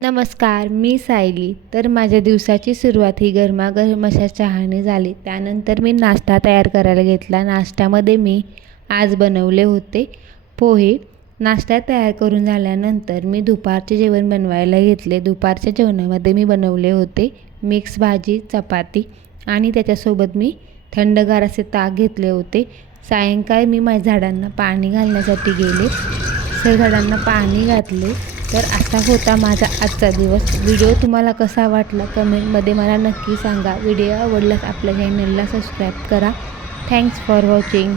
नमस्कार, मी सायली. तर माझ्या दिवसाची सुरुवात ही गरमागरम अशा चहाने झाली. त्यानंतर मी नाश्ता तयार करायला घेतला. नाश्त्यामध्ये मी आज बनवले होते पोहे. नाश्ता तयार करून झाल्यानंतर मी दुपारचे जेवण बनवायला घेतले. दुपारच्या जेवणामध्ये मी बनवले होते मिक्स भाजी, चपाती आणि त्याच्यासोबत मी थंडगार असे ताक घेतले होते. सायंकाळी मी माझ्या झाडांना पाणी घालण्यासाठी गेले. सर्व झाडांना पाणी घातले. तर असा होता माझा आजचा दिवस. व्हिडिओ तुम्हाला कसा वाटला कमेंटमध्ये मला नक्की सांगा. व्हिडिओ आवडल्यास आपल्या चॅनलला सबस्क्राईब करा. Thanks for watching.